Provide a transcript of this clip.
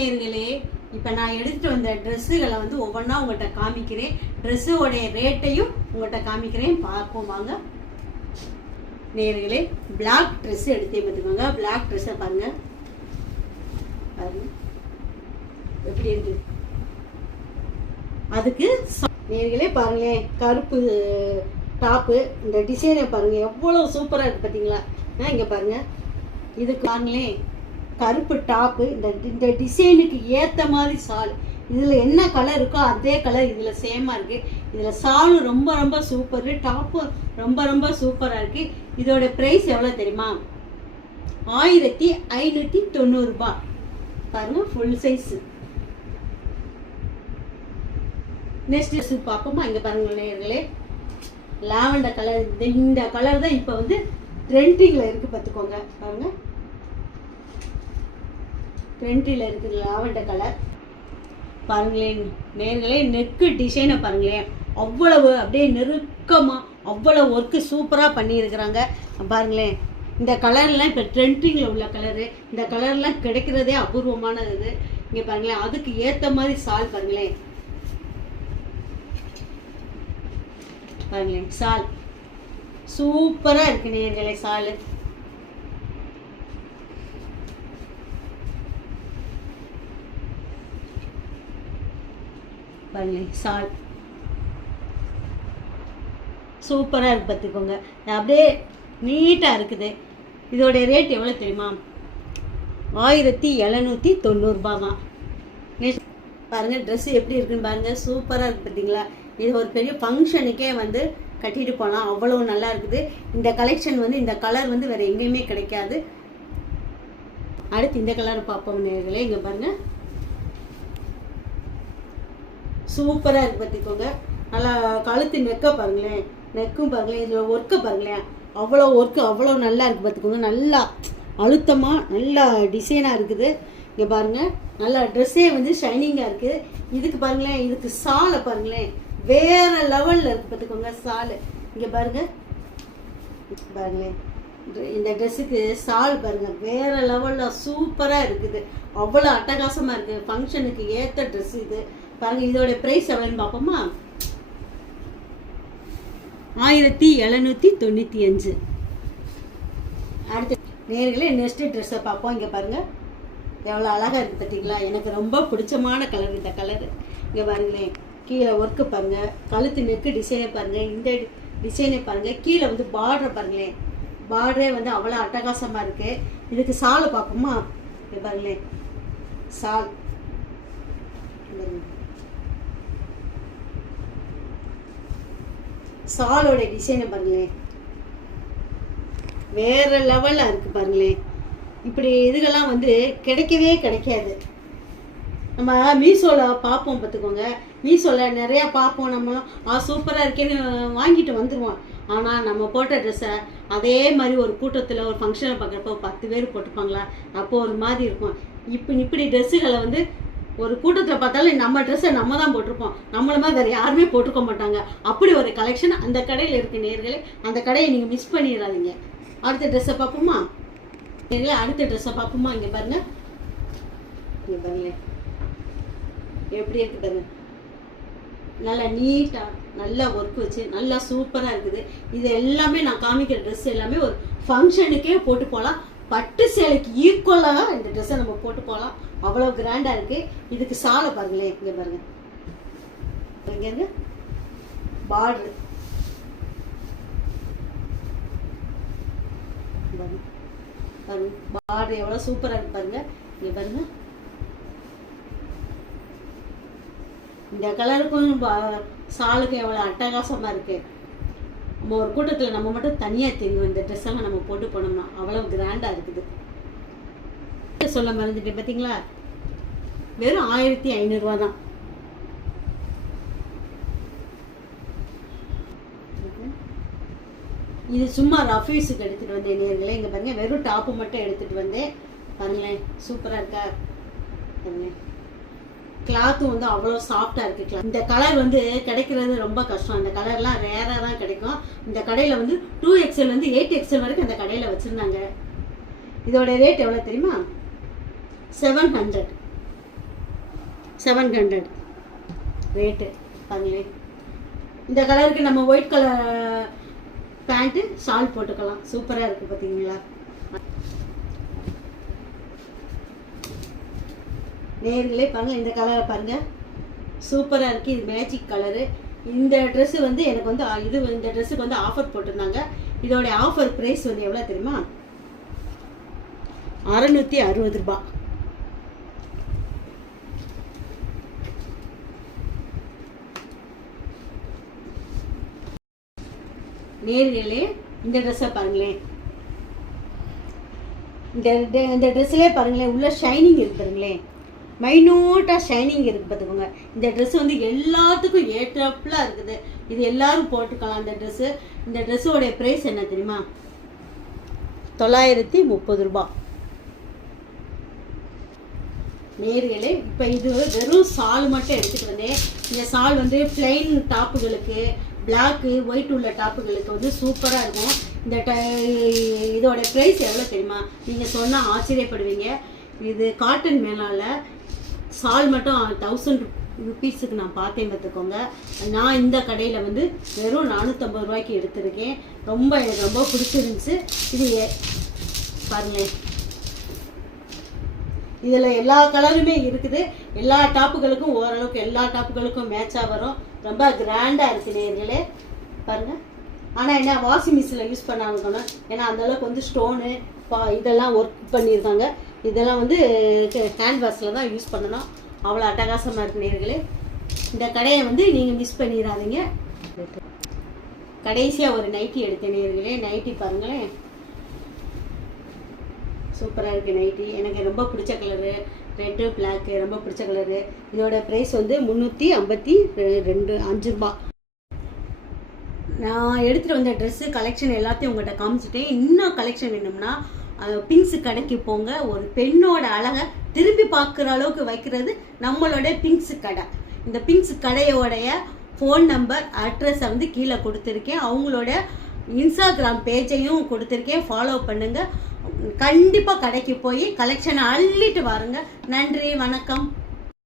நேர்களே இப்போ நான் எடுத்துட்டு வந்த ட்ரெஸ்ஸுகளை வந்து ஒவ்வொன்றா உங்கள்கிட்ட காமிக்கிறேன். ட்ரெஸ்ஸுடைய ரேட்டையும் உங்கள்கிட்ட காமிக்கிறேன். பார்ப்போம் வாங்க. நேர்களே பிளாக் ட்ரெஸ் எடுத்தே பார்த்துக்கோங்க. பிளாக் ட்ரெஸ்ஸை பாருங்க. பாருங்க. எப்படி இருக்கு? அதுக்கு நேர்களே பாருங்களேன். கருப்பு டாப்பு இந்த டிசைனை பாருங்க. எவ்வளோ சூப்பராக இருக்கு பார்த்தீங்களா? ஆ இங்கே பாருங்க. இது பாருங்களேன். கருப்பு டாப்பு இந்த இந்த டிசைனுக்கு ஏற்ற மாதிரி சால் இதில் என்ன கலர் இருக்கோ அதே கலர் இதில் சேமாக இருக்குது இதில் சாலும் ரொம்ப ரொம்ப சூப்பர் டாப்பும் ரொம்ப ரொம்ப சூப்பராக இருக்குது இதோட ப்ரைஸ் எவ்வளோ தெரியுமா? ஆயிரத்தி ஐநூற்றி தொண்ணூறுபா பாருங்கள் ஃபுல் சைஸு நெக்ஸ்ட் ட்ரெஸ் பார்ப்போமா? இங்கே பாருங்கள் நேர்களே லாவெண்டர் கலர் இந்த இந்த கலர் தான் இப்போ வந்து ட்ரெண்டிங்கில் இருக்குது பார்த்துக்கோங்க. பாருங்கள் ட்ரெண்டில் இருக்குது லாவெண்டர் கலர் பாருங்களேன் நேர்களே நெக்கு டிசைனை பாருங்களேன். அவ்வளவு அப்படியே நெருக்கமாக அவ்வளோ ஒர்க்கு சூப்பராக பண்ணியிருக்கிறாங்க. பாருங்களேன் இந்த கலர்லாம் இப்போ ட்ரெண்டிங்கில் உள்ள கலரு இந்த கலர்லாம் கிடைக்கிறதே அபூர்வமானது இது. இங்கே பாருங்களேன் அதுக்கு ஏற்ற மாதிரி சால் பாருங்களேன். பாருங்களேன் சால் சூப்பராக இருக்கு நேர்களே சால் பாருங்களேன் சால் சூப்பராக இருக்கு பார்த்துக்கோங்க. அப்படியே நீட்டாக இருக்குது. இதோட ரேட் எவ்வளோ தெரியுமா? ஆயிரத்தி எழுநூற்றி தொண்ணூறுபாவாம் நெக்ஸ்ட் பாருங்கள் ட்ரெஸ்ஸு எப்படி இருக்குன்னு பாருங்கள் சூப்பராக இருக்குது பார்த்தீங்களா? இது ஒரு பெரிய ஃபங்க்ஷனுக்கே வந்து கட்டிட்டு போகலாம் அவ்வளோ நல்லா இருக்குது. இந்த கலெக்ஷன் வந்து இந்த கலர் வந்து வேறு எங்கேயுமே கிடைக்காது. அடுத்து இந்த கலர் பார்ப்போம் நேர்களே இங்கே பாருங்கள் சூப்பராக இருக்குது பார்த்துக்கோங்க. நல்லா கழுத்து நெக்க பாருங்களேன். நெக்கும் பாருங்களேன். இதில் ஒர்க்கை பாருங்களேன். அவ்வளோ ஒர்க்கு அவ்வளோ நல்லா இருக்குது பார்த்துக்கோங்க. நல்லா அழுத்தமாக நல்லா டிசைனாக இருக்குது. இங்கே பாருங்கள் நல்லா ட்ரெஸ்ஸே வந்து ஷைனிங்காக இருக்குது இதுக்கு பாருங்களேன். இதுக்கு சாலை பாருங்களேன். வேறு லெவலில் இருக்குது பார்த்துக்கோங்க சாலை. இங்கே பாருங்கள். பாருங்களேன் இந்த- ட்ரெஸ்ஸுக்கு சால் பாருங்கள் வேறு லெவலில் சூப்பராக இருக்குது. அவ்வளோ அட்டகாசமாக இருக்குது ஃபங்க்ஷனுக்கு ஏற்ற ட்ரெஸ் இது. பாருங்க இதோட ப்ரைஸ் எவ்வளோன்னு பார்ப்போமா? ஆயிரத்தி எழுநூற்றி தொண்ணூற்றி அஞ்சு. அடுத்து நேர்களே நெக்ஸ்ட் ட்ரெஸ்ஸை பார்ப்போம். இங்கே பாருங்கள் எவ்வளோ அழகாக இருக்குது பார்த்தீங்களா? எனக்கு ரொம்ப பிடிச்சமான கலர் இந்த கலரு இங்கே பாருங்களேன் கீழே ஒர்க்கு பாருங்கள் கழுத்து நெக்கு டிசைனை பாருங்கள் இந்த டிசைனை பாருங்கள் கீழே வந்து பார்டர் பாருங்களேன். பார்டரே வந்து அவ்வளோ அட்டகாசமாக இருக்குது இதுக்கு சாலை பார்ப்போமா? இங்கே பாருங்களேன் சால். இங்க சாலோட டிசைனை பாருங்களேன். வேற லெவலில் இருக்கு பாருங்களேன். இப்படி இதுகெல்லாம் வந்து கிடைக்கவே கிடைக்காது. நம்ம மீஷோவில் பார்ப்போம் பார்த்துக்கோங்க. மீஷோவில் நிறையா பார்ப்போம். நம்மளும் ஆ சூப்பராக இருக்கேன்னு வாங்கிட்டு வந்துடுவோம் ஆனால் நம்ம போட்ட ட்ரெஸ்ஸை அதே மாதிரி ஒரு கூட்டத்தில் ஒரு ஃபங்க்ஷனை பார்க்குறப்போ பத்து பேர் போட்டுப்பாங்களா? அப்போது ஒரு மாதிரி இருக்கும். இப்போ இப்படி ட்ரெஸ்ஸுகளை வந்து ஒரு கூட்டத்தில் பார்த்தாலும் நம்ம ட்ரெஸ்ஸை நம்ம தான் போட்டிருப்போம். நம்மள மாதிரி வேறு யாருமே போட்டுக்க மாட்டாங்க. அப்படி ஒரு கலெக்ஷன் அந்த கடையில் இருக்க நேர்களே அந்த கடையை நீங்கள் மிஸ் பண்ணிடாதீங்க அடுத்த ட்ரெஸ்ஸை பார்ப்போமா? நேர்களே அடுத்த ட்ரெஸ்ஸை பார்ப்போமா? இங்கே பாருங்க. இங்கே பாருங்களேன். எப்படி இருக்கு பாருங்க. நல்லா நீட்டாக நல்லா ஒர்க் வச்சு நல்லா சூப்பராக இருக்குது. இது எல்லாமே நான் காமிக்கிற ட்ரெஸ் எல்லாமே ஒரு ஃபங்க்ஷனுக்கே போட்டு போகலாம். பட்டு சேலைக்கு ஈக்குவலாக இந்த ட்ரெஸ்ஸை நம்ம போட்டு போகலாம் அவ்வளோ கிராண்டாக இருக்குது இதுக்கு சாலை பாருங்களேன். இங்கே பாருங்க. இங்கேருந்து பார்டரு பாருங்க. பார்டர் எவ்வளோ சூப்பராக இருக்கு பாருங்க. இங்கே பாருங்க. இந்த கலருக்கும் பா- சாலுக்கும் எவ்வளோ அட்டகாசமாக இருக்கு. நம்ம ஒரு கூட்டத்தில் நம்ம மட்டும் தனியாக தெரியும் இந்த ட்ரெஸ் எல்லாம் நம்ம போட்டு போனோம்னா அவ்வளோ கிராண்டாக இருக்குது. சொல்ல மறந்துட்டு பார்த்தீங்களா வெறும் ஆயிரத்தி ஐநூறுரூவா தான். இது சும்மா ரஃபீஸுக்கு எடுத்துகிட்டு வந்தேன் நேர்களே. இங்கே பாருங்க வெறும் டாப்பு மட்டும் எடுத்துகிட்டு வந்தேன். பாருங்களேன் சூப்பராக இருக்கா? பாருங்களேன். கிளாத்தும் வந்து அவ்வளோ சாஃப்டாக இருக்குது கிளாத் இந்த கலர் வந்து கிடைக்கிறது ரொம்ப கஷ்டம். இந்த கலர்லாம் ரேராக தான் கிடைக்கும். இந்த கடையில் வந்து டூ எக்ஸ்எல் வந்து எயிட் எக்ஸ்எல் வரைக்கும் இந்த கடையில் வச்சுருந்தாங்க. இதோட ரேட் எவ்வளோ தெரியுமா? Seven hundred seven hundred rate பாருங்களேன். இந்த கலருக்கு நம்ம ஒயிட் கலர் பேண்ட்டு ஷால் போட்டுக்கலாம். சூப்பராக இருக்குது பார்த்தீங்களா நேர்களே பாருங்கள் இந்த கலரை பாருங்கள் சூப்பராக இருக்குது இது மேஜிக் கலரு இந்த ட்ரெஸ்ஸு வந்து எனக்கு வந்து இது இந்த ட்ரெஸ்ஸுக்கு வந்து ஆஃபர் போட்டிருந்தாங்க. இதோடைய ஆஃபர் ப்ரைஸ் வந்து எவ்வளோ தெரியுமா? அறநூற்றி அறுபது ரூபா. நேர்களே இந்த ட்ரெஸ்ஸை பாருங்களேன். இந்த இந்த- ட்ரெஸ்ஸிலே பாருங்களேன் உள்ள ஷைனிங் இருக்குதுங்களேன் மைனூட்டாக ஷைனிங் இருக்கு பார்த்துக்கோங்க இந்த ட்ரெஸ் வந்து எல்லாத்துக்கும் ஏற்றப்பலாக இருக்குது. இது எல்லாரும் போட்டுக்கலாம் இந்த ட்ரெஸ்ஸு இந்த ட்ரெஸ்ஸோடைய ப்ரைஸ் என்ன தெரியுமா? தொள்ளாயிரத்தி முப்பது ரூபா. நேர்களே இப்போ இது வெறும் சால் மட்டும் எடுத்துகிட்டு வந்தேன். இந்த சால் வந்து பிளைன் டாப்புகளுக்கு பிளாக்கு ஒயிட் உள்ள டாப்புகளுக்கு வந்து சூப்பராக இருக்கும். இந்த ட இதோட ப்ரைஸ் எவ்வளோ தெரியுமா? நீங்கள் சொன்னால் ஆச்சரியப்படுவீங்க. இது காட்டன் மேலால் சால் மட்டும் தௌசண்ட் ருபீஸுக்கு நான் பார்த்தேன் பார்த்துக்கோங்க. நான் இந்த கடையில் வந்து வெறும் நானூற்றம்பது ரூபாய்க்கு எடுத்திருக்கேன். ரொம்ப எனக்கு ரொம்ப பிடிச்சிருந்துச்சு. இது பாருங்களேன் இதில் எல்லா கலருமே இருக்குது. எல்லா டாப்புகளுக்கும் ஓரளவுக்கு எல்லா டாப்புகளுக்கும் மேட்சாக வரும். ரொம்ப கிராண்டாக இருக்குது நேர்களே. பாருங்கள் ஆனால் என்ன வாஷிங் மிஷினில் யூஸ் பண்ணாங்கன்னா ஏன்னா அந்த அளவுக்கு வந்து ஸ்டோனு பா இதெல்லாம் ஒர்க் பண்ணியிருக்காங்க. இதெல்லாம் வந்து ஹேண்ட் வாஷில் தான் யூஸ் பண்ணணும். அவ்வளோ அட்டகாசமாக இருக்கு நேர்களே. இந்த கடையை வந்து நீங்கள் மிஸ் பண்ணிடாதீங்க கடைசியாக ஒரு நைட்டி எடுத்தேன் நேர்களே. நைட்டி பாருங்களேன். சூப்பராக இருக்குது நைட்டி எனக்கு ரொம்ப பிடிச்ச கலரு ரெட்டு பிளாக்கு ரொம்ப பிடிச்ச கலரு இதோட ப்ரைஸ் வந்து முந்நூற்றி ஐம்பத்தி ரெண்டு அஞ்சு ரூபா நான் எடுத்துகிட்டு வந்த ட்ரெஸ்ஸு கலெக்ஷன் எல்லாத்தையும் உங்கள்கிட்ட காமிச்சிட்டேன். இன்னும் கலெக்ஷன் வேணும்னா பிங்ஸு கடைக்கு போங்க. ஒரு பெண்ணோட அழகை திரும்பி பார்க்குற அளவுக்கு வைக்கிறது நம்மளோட பிங்ஸு கடை. இந்த பிங்ஸ் கடையோடைய ஃபோன் நம்பர் அட்ரஸை வந்து கீழே கொடுத்துருக்கேன். அவங்களோட இன்ஸ்டாகிராம் பேஜையும் கொடுத்துருக்கேன். ஃபாலோ பண்ணுங்கள் கண்டிப்பாக கடைக்கு போய் கலெக்ஷனை அள்ளிட்டு வாருங்க. நன்றி வணக்கம்.